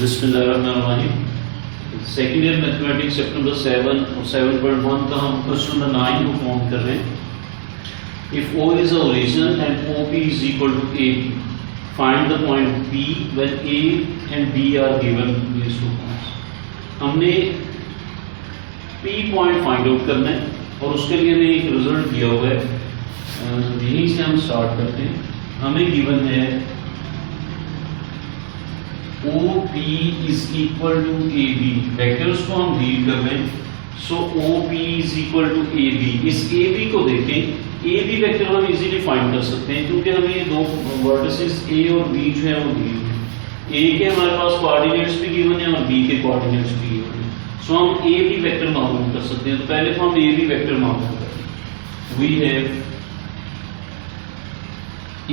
बिस्मिल्लाहिर्रहमानिर्रहीम। Second year mathematics chapter number 7 और 7.1 का हम क्वेश्चन नंबर 9 को फॉर्म कर रहे हैं। If O is a original and OP is equal to AB, find the point P when A and B are given these two points। हमने P point find out करना है और उसके लिए हमें एक रिजल्ट दिया हुआ है। यहीं से हम स्टार्ट करते हैं। हमें गिवन है OP is equal to AB, vectors को हम डील कर रहे हैं। सो OP is equal to AB। इस AB को देखें, AB वेक्टर हम इजीली फाइंड कर सकते हैं क्योंकि हमें ये दो वर्टिसेस A और B जो है वो दिए हुए हैं। A के हमारे पास कोऑर्डिनेट्स भी गिवन है और B के कोऑर्डिनेट्स भी गिवन है। सो हम AB वेक्टर मालूम कर सकते हैं। तो पहले तो हम AB वेक्टर मालूम करें। वी हैव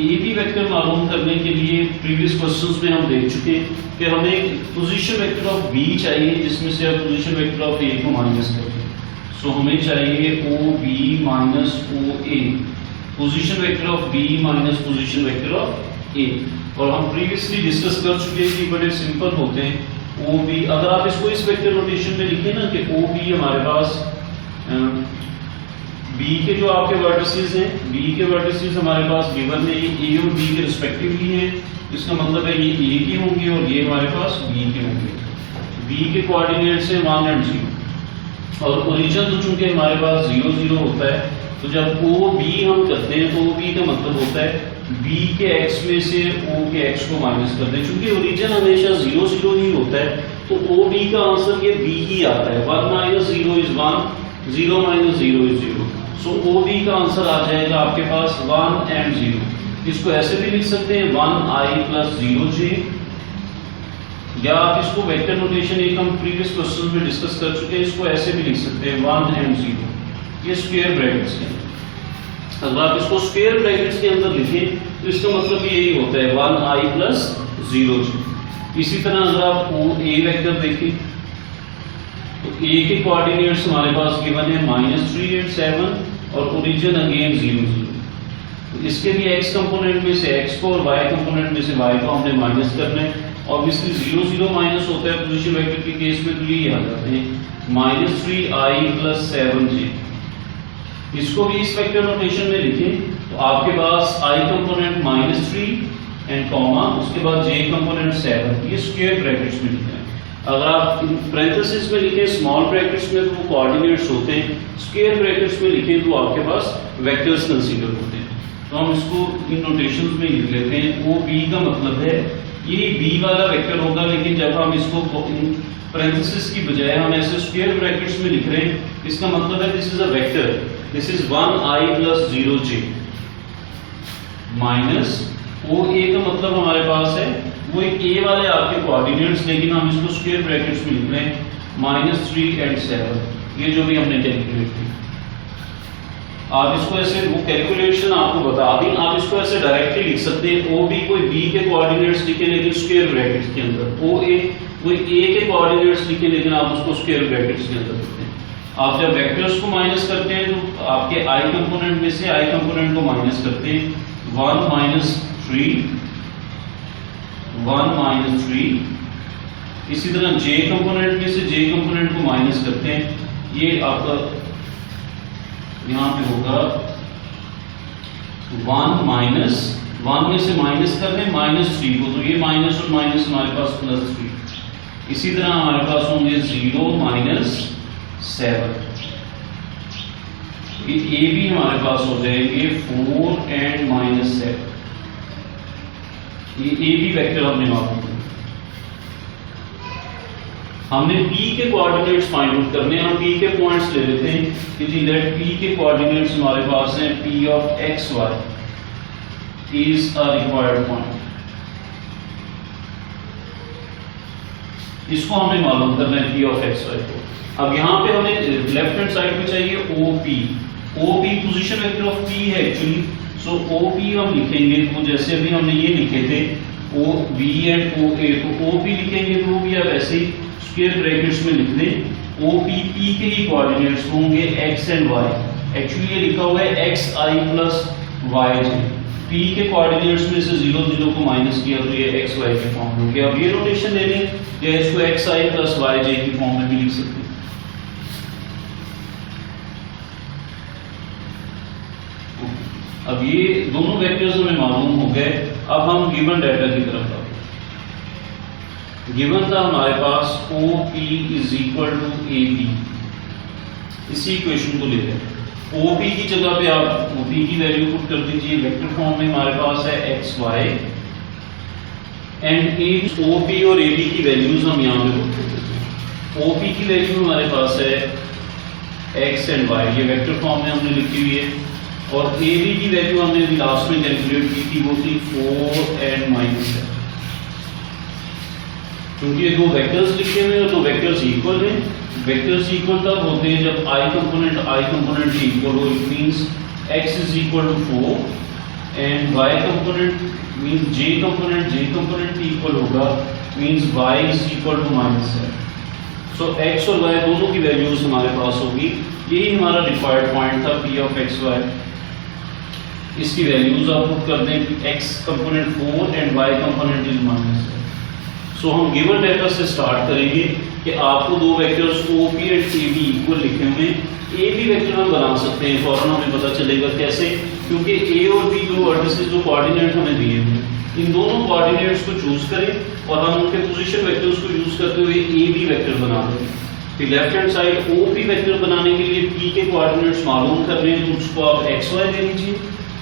AB वेक्टर मालूम करने के लिए प्रीवियस क्वेश्चंस में हम देख चुके हैं कि हमें पोजीशन वेक्टर ऑफ B चाहिए जिसमें से आप पोजीशन वेक्टर ऑफ A को माइनस करें। सो हमें चाहिए OB minus OA, position vector of B minus position vector of A। और हम प्रीवियसली डिस्कस कर चुके हैं कि बड़े सिंपल होते हैं। OB अगर आप इसको इस वेक्टर नोटेशन में लिखें ना कि OB हमारे पास B के जो आपके वर्टिसेस हैं, B के वर्टिसेस हमारे पास गिवन है, ये A और B के रिस्पेक्टिवली हैं। इसका मतलब है ये A के होंगे और ये हमारे पास B के होंगे। B के कोऑर्डिनेट्स हैं 1 और 0 और ओरिजिन तो चूंकि हमारे पास 0 0 होता है, तो जब OB हम करते हैं तो OB का मतलब होता है B के x में से O के x को माइनस कर दें। चूंकि ओरिजिन हमेशा 0 0 ही होता है तो OB का आंसर ये B ही आता है। 1 minus 0 is 1, 0 minus 0 is 0। So OB का आंसर आ जाएगा आपके पास 1 and 0। इसको ऐसे भी लिख सकते हैं 1i plus 0j, या आप इसको वेक्टर नोटेशन एक हम प्रीवियस क्वेश्चन में डिस्कस कर चुके हैं, इसको ऐसे भी लिख सकते हैं 1 and 0। ये स्क्वायर ब्रैकेट्स हैं। अगर आप इसको स्क्वायर ब्रैकेट्स के अंदर लिखें तो इसका मतलब यही होता है 1i plus 0j। इसी तरह अगर आप A वेक्टर देखें तो A के कोऑर्डिनेट्स हमारे पास गिवन है -3 and 7 और ओरिजिन अगेन 0 0। तो इसके भी x कंपोनेंट में से x को और y कंपोनेंट में से y को हमने माइनस करना है। ऑब्वियसली 0 0 माइनस होता है पोजीशन वेक्टर के केस में, तो ये आ जाते हैं -3i plus 7j। इसको भी इस वेक्टर नोटेशन में लिखें तो आपके पास i कंपोनेंट -3 एंड कॉमा उसके बाद j कंपोनेंट 7, ये स्क्वायर ब्रैकेट्स में लिखा है। अगर आप पैरेंथेसिस में लिखें स्मॉल ब्रैकेट्स में तो कोऑर्डिनेट्स होते हैं, स्क्वायर ब्रैकेट्स में लिखें तो आपके पास वेक्टर्स कंसीडर होते हैं। तो हम इसको इन नोटेशंस में लिख लेते हैं। OB का मतलब है ये B वाला वेक्टर होगा, लेकिन जब हम इसको पैरेंथेसिस की बजाय हम ऐसे स्क्वायर ब्रैकेट्स में लिख रहे हैं, इसका मतलब है this is a vector, this is 1i plus 0j minus OA का मतलब हमारे पास है वो एक A वाले आपके कोऑर्डिनेट्स, लेकिन हम इसको स्क्वायर ब्रैकेट्स में लिख रहे हैं -3 and 7, ये जो भी हमने कैलकुलेट की। आप इसको ऐसे वो कैलकुलेशन आपको बता दी, आप इसको ऐसे डायरेक्टली लिख सकते हैं। OB कोई B के कोऑर्डिनेट्स लिखे लेकिन स्क्वायर ब्रैकेट्स के अंदर, OA कोई A के कोऑर्डिनेट्स लिखे लेकिन आप उसको स्क्वायर ब्रैकेट्स के अंदर लिखते हैं। आप जब वेक्टर्स को माइनस करते हैं तो आपके I कंपोनेंट में से I कंपोनेंट को माइनस करते हैं 1 minus 3। इसी तरह J कंपोनेंट में से J कंपोनेंट को माइनस करते हैं, ये आपका यहाँ पे होगा 1 minus 1 में से माइनस कर दें -3 को, तो ये माइनस और माइनस हमारे पास +3। इसी तरह हमारे पास होंगे 0 minus 7, ये A भी हमारे पास हो जाएंगे 4 and -7। ये A भी वेक्टर हमने मालूम किया। हमने P के कोऑर्डिनेट्स फाइंड आउट करने हैं। हम P के पॉइंट्स ले लेते हैं कि जी लेट P के कोऑर्डिनेट्स हमारे पास हैं P of x y is a required point। इसको हमें मालूम करना है P of x y को। अब यहाँ पे हमें लेफ्ट हैंड साइड पे चाहिए OP position vector of P है एक्चुअली। सो OP हम लिखेंगे तो जैसे अभी हमने ये लिखे थे OB and OA, तो OP लिखेंगे तो भी आप ऐसे ही स्क्वायर ब्रैकेट्स में लिख दें। OP P के ही कोऑर्डिनेट्स होंगे x and y। एक्चुअली ये लिखा हुआ है xi plus yj। पी के कोऑर्डिनेट्स में से 0 0 को माइनस किया तो ये एक्स वाई के फॉर्म में हो गया। अब ये नोटेशन ले लें या इसको एक्स आई प्लस वाई जे की फॉर्म में भी लिख सकते हैं। अब ये दोनों वेक्टर्स हमें मालूम हो गए। अब हम गिवन डाटा की तरफ आते हैं। गिवन था हमारे पास O P is equal to A B, इसी इक्वेशन को लेते हैं। ओ पी की जगह पे आप ओ पी की वैल्यू पुट कर दीजिए। वेक्टर फॉर्म में हमारे पास है X Y and A. O P और ए बी की वैल्यूज हम यहाँ पे पुट कर देते हैं। ओ पी की वैल्यू हमारे पास है एक्स एंड वाई, ये वेक्टर फॉर्म में हमने लिखी हुई है। और ए बी की वैल्यू हमने अभी लास्ट में कैलकुलेट की थी, वो थी 4 एंड माइनस है। क्योंकि ये दो वेक्टर्स लिखे हुए हैं तो वेक्टर्स इक्वल हैं। वेक्टर्स इक्वल तब होते हैं जब आई कंपोनेंट इक्वल हो। It means x is equal to 4 and y component means j component equal होगा, means y is equal to minus है। सो x और y दोनों की वैल्यूज हमारे पास होगी। यही हमारा रिक्वायर्ड पॉइंट था p ऑफ x y। इसकी वैल्यूज आप पुट कर दें कि x component 4 and y component is minus है। सो हम गिवन डाटा से स्टार्ट करेंगे कि आपको दो vectors O P and A B equal लिखे हुए। ए बी वेक्टर हम बना सकते हैं, फौरन हमें पता चलेगा कैसे, क्योंकि ए और बी दो वर्टिसेस जो कोऑर्डिनेट हमें दिए हुए हैं, इन दोनों कोऑर्डिनेट्स को चूज करें और हम उनके पोजीशन वेक्टर्स को यूज करते हुए ए बी वेक्टर बना देंगे। फिर left hand side O P vector बनाने के लिए पी के कोऑर्डिनेट्स मालूम करने हैं तो उसको आप एक्स वाई ले लीजिए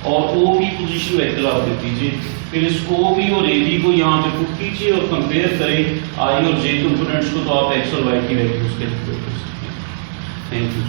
और ओ पी पोजीशन वेक्टर आप लिख दीजिए। फिर इस ओ बी और ए बी को यहाँ पे पुट कीजिए और कंपेयर करें आई और जे कंपोनेंट्स को, तो आप एक्स और वाई की वैल्यूज कैलकुलेट कर सकते हैं। Thank you.